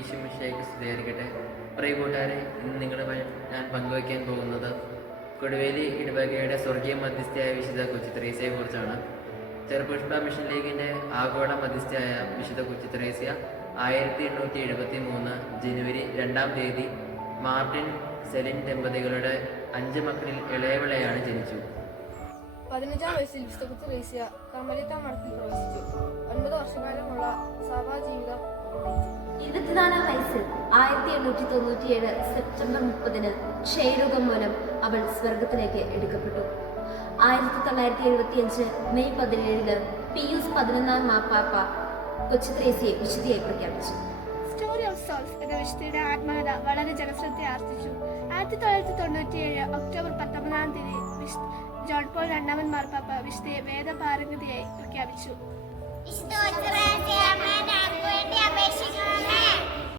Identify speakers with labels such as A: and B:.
A: ഈശുമിഷയ്ക്ക് സ്തുതിയായിരിക്കട്ടെ. പ്രിയ കൂട്ടുകാരെ ഇന്ന് നിങ്ങളുമായി ഞാൻ പങ്കുവയ്ക്കാൻ പോകുന്നത് കൊടുവേലി ഇടവകയുടെ സ്വർഗീയ മധ്യസ്ഥയായ വിശുദ്ധ കൊച്ചുത്രേസ്യയെ കുറിച്ചാണ്. ചെറുപുഷ്പ മിഷൻ ലീഗിന്റെ ആഗോള മധ്യസ്ഥയായ വിശുദ്ധ കൊച്ചുത്രേസ്യ ആയിരത്തി എണ്ണൂറ്റി എഴുപത്തി മൂന്ന് ജനുവരി രണ്ടാം തീയതി മാർട്ടിൻ സെലിൻ ദമ്പതികളുടെ അഞ്ച് മക്കളിൽ ഇളയവിളയാണ് ജനിച്ചു
B: പതിനഞ്ചാം വയസ്സിൽ വിശുദ്ധ ത്രേസ്യ കമലിത്ത മഠത്തിൽ പ്രവേശിച്ചു.
C: ഇരുപത്തിനാലാം വയസ്സിൽ ആയിരത്തി എണ്ണൂറ്റി തൊണ്ണൂറ്റിയേഴ് സെപ്റ്റംബർ മുപ്പതിന് ക്ഷയരോഗം മൂലം അവൾ സ്വർഗത്തിലേക്ക് എടുക്കപ്പെട്ടു. ആയിരത്തി തൊള്ളായിരത്തി എഴുപത്തിയഞ്ച് മെയ് പതിനേഴിന് പിയൂസ് പതിനൊന്നാം മാപ്പാപ്പ കൊച്ചു ത്രേസ്യയെ വിശുദ്ധിയായി പ്രഖ്യാപിച്ചു.
D: സ്റ്റോറി ഓഫ് സോൾസ് എന്ന വിശുദ്ധിയുടെ ആത്മകഥ വളരെ ജനശ്രദ്ധ ആർജിച്ചു. ആയിരത്തി തൊള്ളായിരത്തി തൊണ്ണൂറ്റിയേഴ് ഒക്ടോബർ പത്തൊമ്പതാം തീയതി ജോൺ പോൾ രണ്ടാമൻ മാർപ്പാപ്പ വിശുദ്ധയെ വേദപാരംഗതിയായി പ്രഖ്യാപിച്ചു.